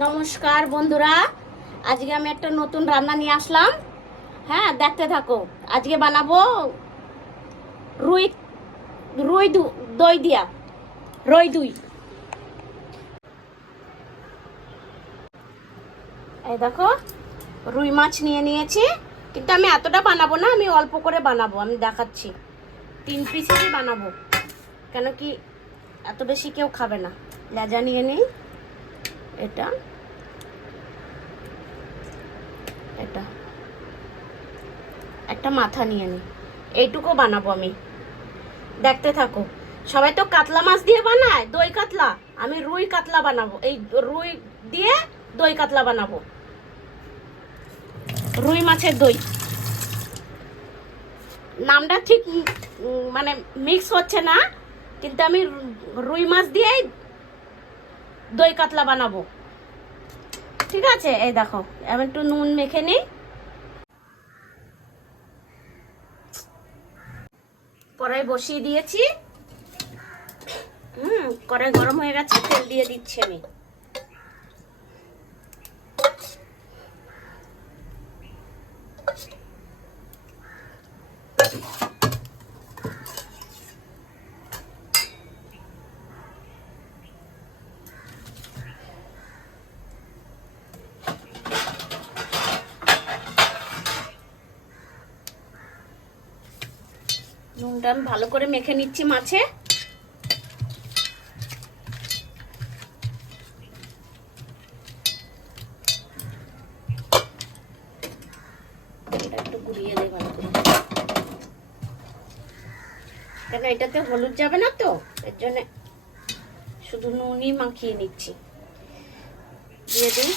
নমস্কার বন্ধুরা, আজকে আমি একটা নতুন রান্না নিয়ে আসলাম। হ্যাঁ, দেখতে থাকো। আজকে বানাবো রুই রুই দই দিয়া রুই দুই। এই দেখো, রুই মাছ নিয়ে নিয়েছি, কিন্তু আমি এতটা বানাবো না, আমি অল্প করে বানাবো। আমি দেখাচ্ছি, 3 পিসেরই বানাবো, কেন কি এত বেশি কেউ খাবে না। লেজা নিয়ে নিই, এটা এটা একটা মাথা নিয়ে নিই, এইটুকু বানাবো আমি। দেখতে থাকো। সবাই তো কাতলা মাছ দিয়ে বানায় দই কাতলা, আমি রুই কাতলা বানাবো। এই রুই দিয়ে দই কাতলা বানাবো, রুই মাছের দই। নামটা ঠিক মানে মিক্স হচ্ছে না, কিন্তু আমি রুই মাছ দিয়েই দই কাতলা বানাবো। ঠিক আছে, এই দেখো, আমি একটু নুন মেখে নিই। কড়াই বসিয়ে দিয়েছি। কড়াই গরম হয়ে গেছে, তেল দিয়ে দিচ্ছি আমি। নুনটা আমি ভালো করে মেখে নিচ্ছি মাছে। একটু গুলিয়ে দেই ভালো করে, কেন এটাতে হলুদ যাবে না তো, এর জন্য শুধু নুনই মাখিয়ে নিচ্ছি। দিয়ে দিই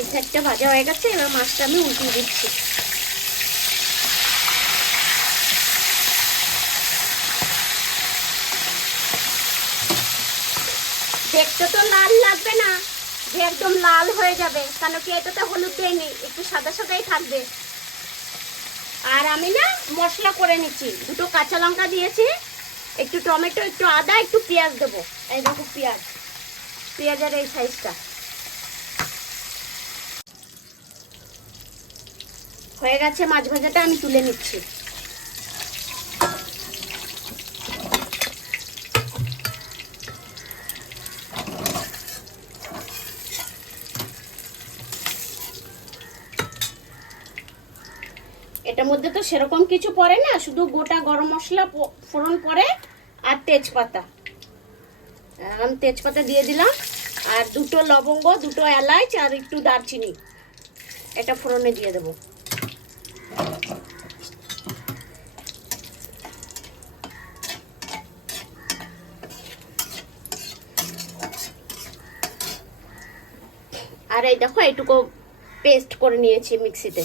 এই সাইডটা ভাজা হয়ে গেছে, এবার মাছটা আমি উল্টিয়ে দিচ্ছি। দেখতে তো লাল লাগবে না যে একদম লাল হয়ে যাবে, কেন কি এটাতে হলুদ দেয়নি, একটু সাদা সাদাই থাকবে। আর আমি না মশলা করে নিচ্ছি, 2টো কাঁচা লঙ্কা দিয়েছি, একটু টমেটো, একটু আদা, একটু পেঁয়াজ দেবো। এই দেখো পেঁয়াজের এই সাইজটা হয়ে গেছে। মাছ ভাজাটা আমি তুলে নিচ্ছি। এটার মধ্যে তো সেরকম কিছু পড়ে না, শুধু গোটা গরম মশলা ফোড়ন পড়ে আর তেজপাতা। আমি তেজপাতা দিয়ে দিলাম, আর 2টো লবঙ্গ, 2টো এলাচ আর একটু দারচিনি, এটা ফোড়নে দিয়ে দেবো। আর এই দেখো, এইটুকু পেস্ট করে নিয়েছি মিক্সিতে।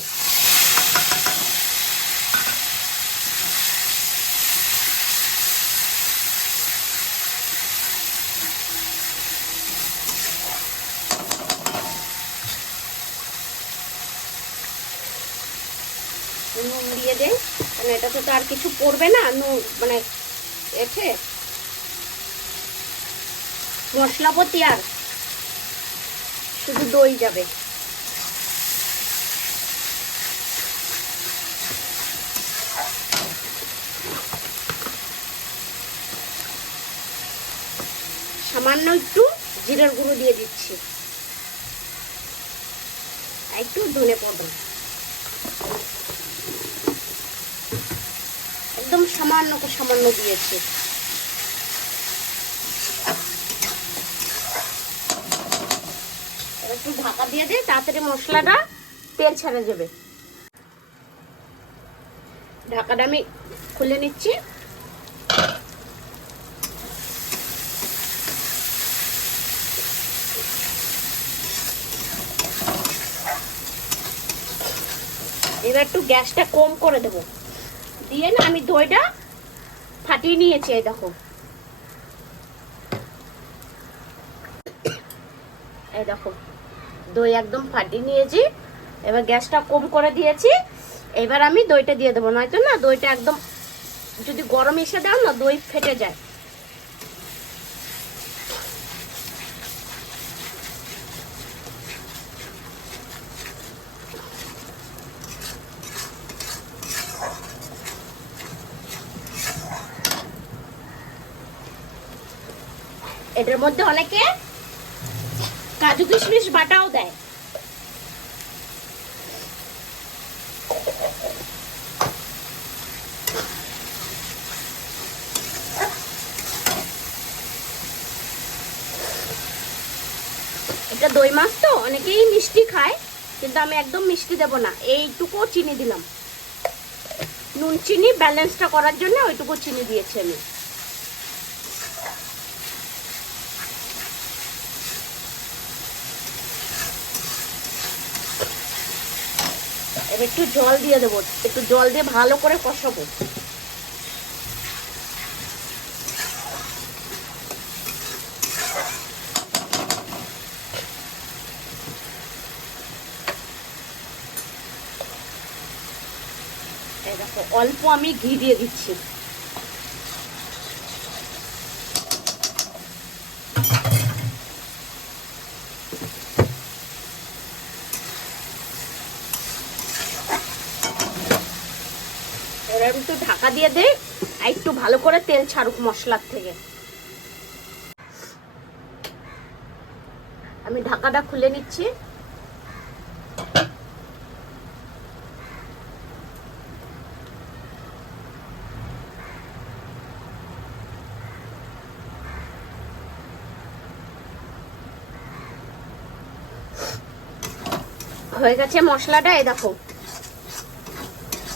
নুন দিয়ে দে, মানে এটাতে তো আর কিছু পড়বে না, নুন মানে এতে মশলাপতি, আর শুধু দই যাবে। সামান্য একটু জিরার গুঁড়ো দিয়ে দিচ্ছি, একটু ধনে পাতা, একদম সামান্য সামান্য দিয়েছি। একটু ঢাকা দিয়ে দিয়ে তাড়াতাড়ি মশলাটা তেল ছেড়ে যাবে। ঢাকাটা আমি খুলে নিচ্ছি। এবার একটু গ্যাসটা কম করে দেবো। দিয়ে না আমি দইটা ফাটিয়ে নিয়েছি। এই দেখো, এই দেখো দই একদম ফাটিয়ে নিয়েছি। এবার গ্যাসটা কম করে দিয়েছি। এবার আমি দইটা দিয়ে দেবো, নয়তো না দইটা একদম যদি গরম এসে দাও না দই ফেটে যায়। এটার মধ্যে অনেকে কাজু কিশমিশ বাটাও দেয়। এটা দই মাছ তো অনেকেই মিষ্টি খায়, কিন্তু আমি একদম মিষ্টি দেব না। এইটুকু চিনি দিলাম, নুন চিনি ব্যালেন্সটা করার জন্য ওইটুকু চিনি দিয়েছি আমি। এবার একটু জল দিয়ে দেবো, একটু জল দিয়ে ভালো করে কষাবো। এই দেখো অল্প আমি ঘি দিয়ে দিচ্ছি। এবার একটু ঢাকা দিয়ে দেই, আর একটু ভালো করে তেল ছাড়ুক মশলার থেকে। আমি ঢাকাটা খুলে নিচ্ছি। হয়ে গেছে মশলাটা। এই দেখো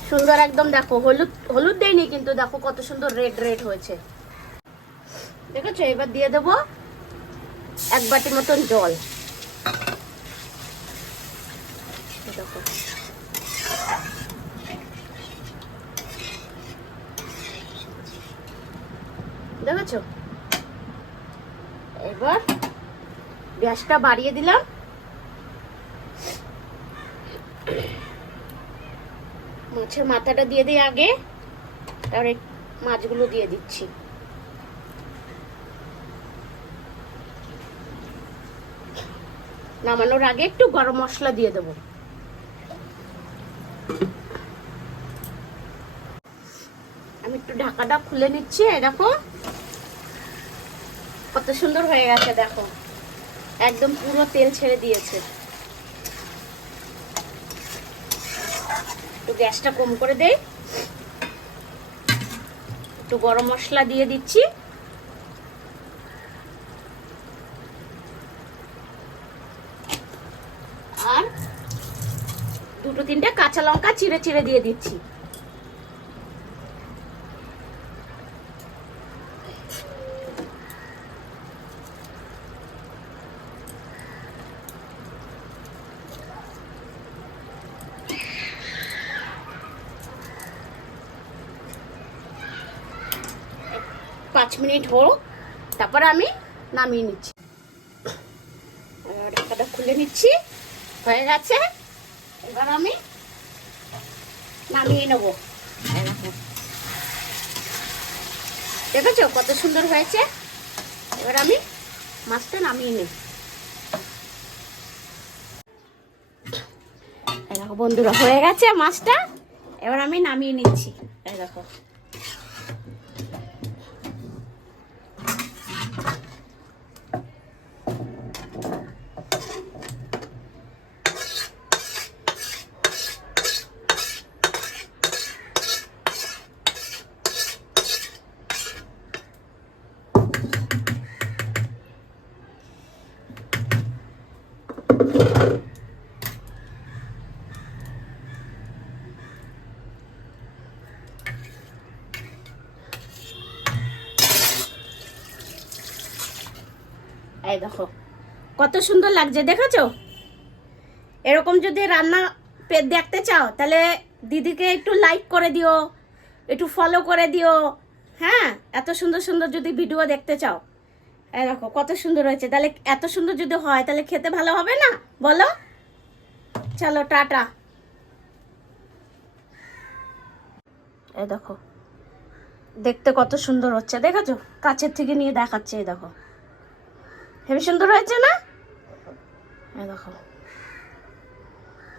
সুন্দর একদম, দেখো হলুদ হলুদ দেয়নি কিন্তু দেখো কত সুন্দর রেড রেড হয়েছে, দেখেছো? এবার দিয়ে দেবো 1 বাটি মতন জল। দেখো দেখেছো? এবার গ্যাসটা বাড়িয়ে দিলাম। মাছের মাথাটা দিয়ে দিই আগে, তারপরে মাছগুলো দিয়ে দিচ্ছি। নামানোর আগে একটু গরম মশলা দিয়ে দেবো। আমি একটু ঢাকাটা খুলে নিচ্ছি। দেখো কত সুন্দর হয়ে গেছে, দেখো একদম পুরো তেল ছেড়ে দিয়েছে। একটু গ্যাসটা কম করে দেই, একটু গরম মশলা দিয়ে দিচ্ছি। আর 2-3টা কাঁচা লঙ্কা চিড়ে চিড়ে দিয়ে দিচ্ছি। পাঁচ মিনিট হোক, তারপরে আমি নামিয়ে নিচ্ছি। ঢাকাটা খুলে নিচ্ছি, হয়ে গেছে। এবার আমি নামিয়ে নেবো। দেখেছো কত সুন্দর হয়েছে? এবার আমি মাছটা নামিয়ে নেব। দেখো বন্ধুরা হয়ে গেছে মাছটা, এবার আমি নামিয়ে নিচ্ছি। এই দেখো এই দেখো কত সুন্দর লাগছে, দেখেছো? এরকম যদি রান্না দেখতে চাও তাহলে দিদিকে একটু লাইক করে দিও, একটু ফলো করে দিও। হ্যাঁ, এত সুন্দর সুন্দর যদি ভিডিও দেখতে চাও। এই দেখো কত সুন্দর হয়েছে। তাহলে এত সুন্দর যদি হয় তাহলে খেতে ভালো হবে না বলো? চলো টাটা। এই দেখো দেখতে কত সুন্দর হচ্ছে, দেখেছো? কাছের থেকে নিয়ে দেখাচ্ছে, এই দেখো হেবি সুন্দর হয়েছে না? এই দেখো,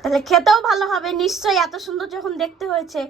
তাহলে খেতেও ভালো হবে নিশ্চয়ই, এত সুন্দর যখন দেখতে হয়েছে।